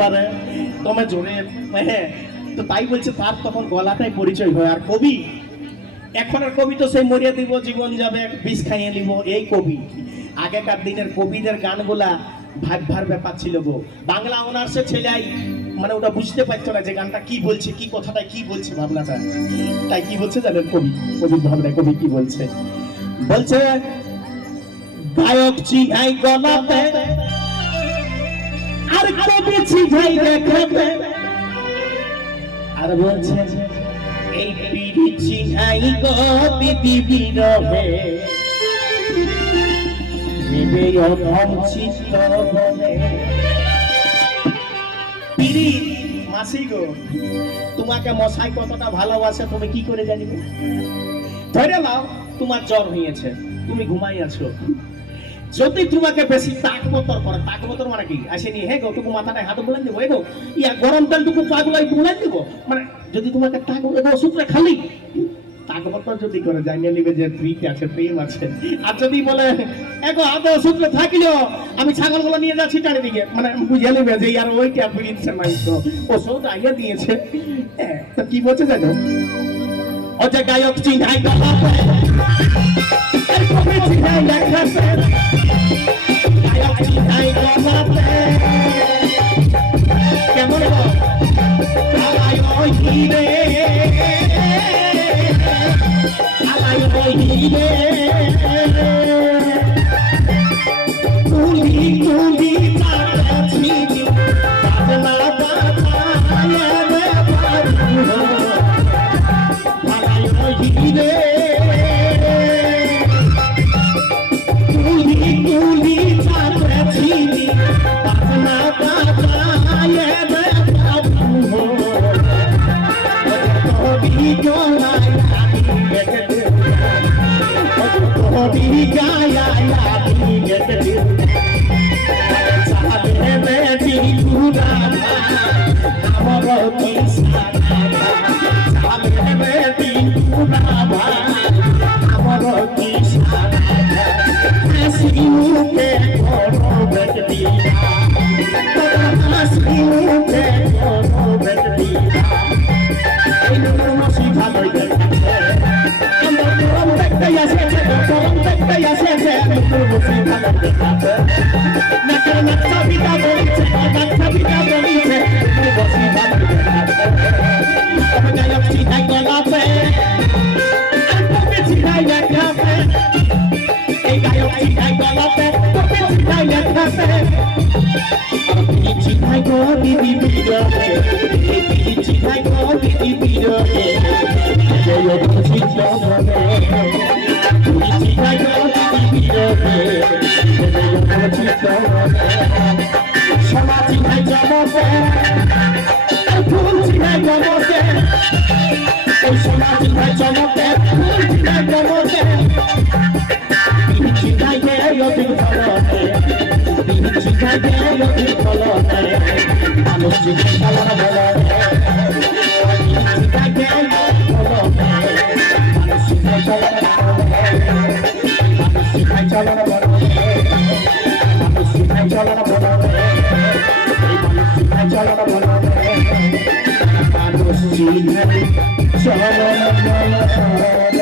পারে তোমার জোরে, হ্যাঁ। তো তাই বলছে তার তখন গলাটাই পরিচয় হয়। আর কবি এখন আর কবি তো সেই মরিয়া দিব জীবন যাবে বিষ খাইয়ে নিব, এই কবি। আগেকার দিনের কবিদের গানগুলা ভাববার ব্যাপার ছিল গো। বাংলা অনার্সের ছেলেই মানে ওটা বুঝতে পারতো না যে গানটা কি বলছে, কি কথাটা কি বলছে, ভাবনাটা। তাই কি বলছে জানেন কবি, কবির ভাবনা কবি কি বলছে, বলছে গায়ক চিনাই গলাতে আর কবি চিনাই দেখাতে, আর বলছে এই পিড়ি চিনাই গো পৃথিবী রবে ভেবে অধম চিত্ত বলে। পিড়ি মাসি গো, তোমাকে মশাই কতটা ভালোবাসে তুমি কি করে জানিবে? ধরে নাও তোমার জ্বর হয়েছে, তুমি ঘুমাই আছো, যদি তোমাকে বেশি তাকবতর করে, তাকবতর মানে কি আসেনি, হে গো টুকু মাথাটায় হাত বুলাই দেবো, এগো ইয়া গরম তেলটুকু পাগুলাই বুলাই দেবো, মানে যদি তোমাকে তাক ওষুধটা খালি তাকবতর যদি করে জানিয়ে নিবে যে প্রীতি আছে, প্রেম আছে। আর যদি বলে এগো হাতে ওষুধটা থাকলেও আমি ছাগলগুলো নিয়ে যাচ্ছি চারিদিকে, মানে বুঝে নেবে যে আর ওইটা ফিরিচ্ছে নাই, তো ওষুধ আইয়া দিয়েছে। তো কি বলছে জানো, ও যে গায়ক চিনাই গলাতে আর কবি চিনাই লেখাতে, গায়ক চিনাই গলাতে কেমন গো আলাই ওই হিরে, আলাই ওই হিরে তুলি তুলি তাকাছি বাজনা বাজায় রে বাবু আলাই ওই হিরে তুলি তুলি তাকাছি বাজনা বাজায় রে বাবু কবি গলায় কবি গায়া লাগি গেছে চালে বেটি গুনা আমার কি সারা চালে বেটি গুনা আমার কি সারা হাসি মুখে করো বেটি হাসি মুখে করো বেটি এই নমসি ভালোই দেখে আমার গরম দেখতে আসে, গরম দেখতে আসে তোর বসি ভালো দেখাতে নাকের নাচা পিতা বলিছে, নাচা পিতা বলিছে তোর বসি ভালো দেখাতে। তবে গায়ক চিনাই গলাতে আর কবি চিনাই লেখাতে, এই গায়ক চিনাই গলাতে কবি চিনাই লেখাতে, আর পিড়ি চিনাই গো দিদি বিরহে, এই পিড়ি চিনাই গো দিদি বিরহে জয় চিত্ত বলে, পিড়ি চিনাই গো দিদি বিরহে জয় চিত্ত বলে। সোনা চিনাই জমতে আর ফুল চিনাই জমতে, ওই সোনা চিনাই জমতে ফুল চিনাই জমতে, পিড়ি চিনাই গে অতি ফলতে, পিড়ি চিনাই গে অতি ফলতে, মানুষ চিনাই চালান বলে, পিড়ি চিনাই গে ফলতে, মানুষ চিনাই চালান বলে, মানুষ চিনাই চালান বলে, মানুষ চিনাই চালান বলে, এই মানুষ চিনাই চালান বলে, মানুষ চিনাই চালান বলে।